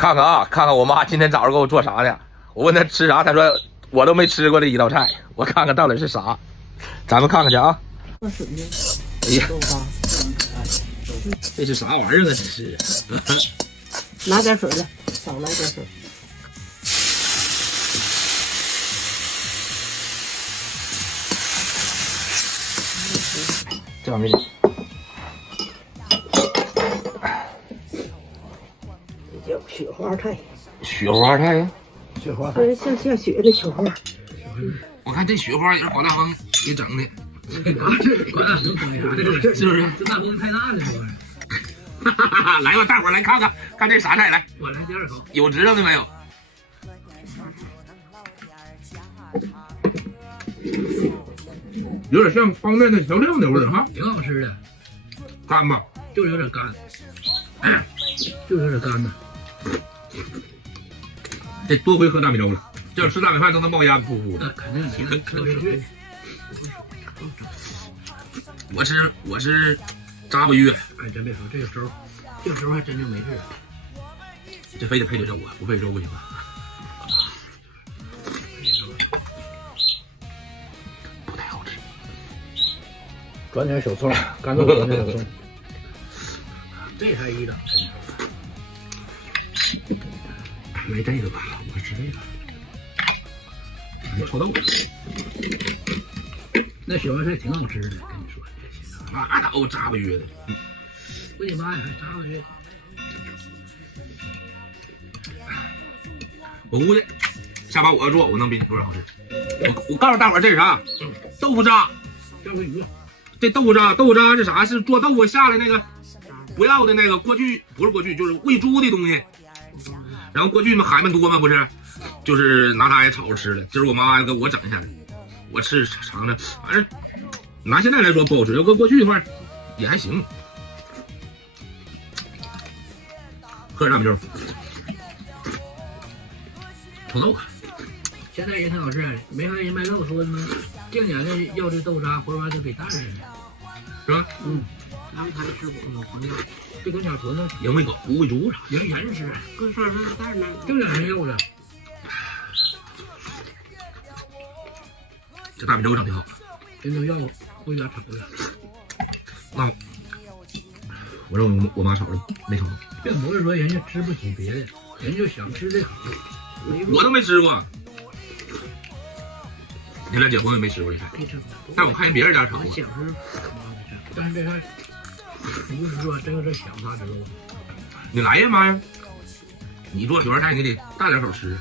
看看啊，看看我妈今天早上给我做啥呢？我问她吃啥，她说我都没吃过这一道菜，我看看到底是啥，咱们看看去啊。喝水呢？哎呀，这是啥玩意儿啊？这是，拿点水来，少来点水。这玩意儿。这叫雪花菜。雪花菜呀，雪花菜像雪的雪花。我看这雪花也是广大风给整的。管大风风啥？是不是？这大风太大了，这玩意儿。来吧，大伙儿来看看，看这啥菜来？我来第二口。有知道的没有？有点像方便面调料的味儿哈，挺好吃的，干吧？就是有点干，就是有点干的。这多亏喝大米粥了，这要吃大米饭都能冒烟噗噗的。肯定你喝水。我是扎巴鱼，哎，真别说这个粥还真就没治。这非得配着粥啊，不配粥不行啊。不太好吃。转点小葱，干豆转点小葱。这才一等。没这个吧？我吃这个。臭豆腐。那雪花菜挺好吃的，跟你说。那都扎巴鱼的。我你妈呀，还扎过去。我估计下把我要做，我能比你做的好吃。我告诉大伙儿这是啥？豆腐渣。钓个鱼。这豆腐渣是啥？是做豆腐下来那个不要的那个过去不是过去就是喂猪的东西。然后过去嘛海们多嘛不是，就是拿它也炒着吃的。今儿我妈给我整一下的，我吃尝尝，反正拿现在来说不好吃，要搁过去的话也还行。喝点大米粥，臭豆腐。现在也挺好吃，没看人卖豆说什么定点的要这豆渣，回完就给带上去，是吧？然后他吃我朋友，就跟小坨子也喂狗喂猪啥，人人吃，跟说是带来，定点人要的。这大米粥整挺好。人都要回家炒的。那我让我妈炒的没成功。这不是说人家吃不起别的，人就想吃这口。我都没吃过。你俩结婚也没吃过这菜，没吃过。但我看人别人家炒过。想吃，但是这菜不是说真是想他知道吗？你来呀妈呀！你做雪花菜你得大点口吃。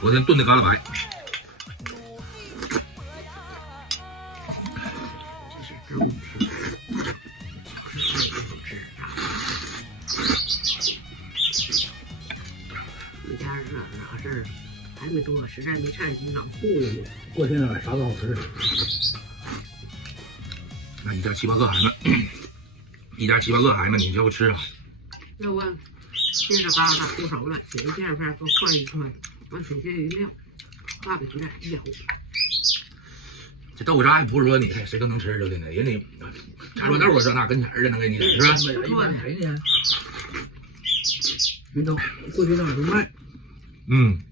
昨天炖的干了白。你家啥事儿？还没多，实在没菜，你哪糊弄我？过去那啥都好吃。那一家7、8个孩子，一家7、8个孩子，你叫我吃啥？要不这个疙瘩糊熟了，写一片片都串一串，完水下鱼料，大饼子一口。这豆腐渣也不是说你谁都能吃着的呢，人家茶桌豆这那跟前儿的能给你是吧？一般谁呢？人都过去那儿都卖。嗯。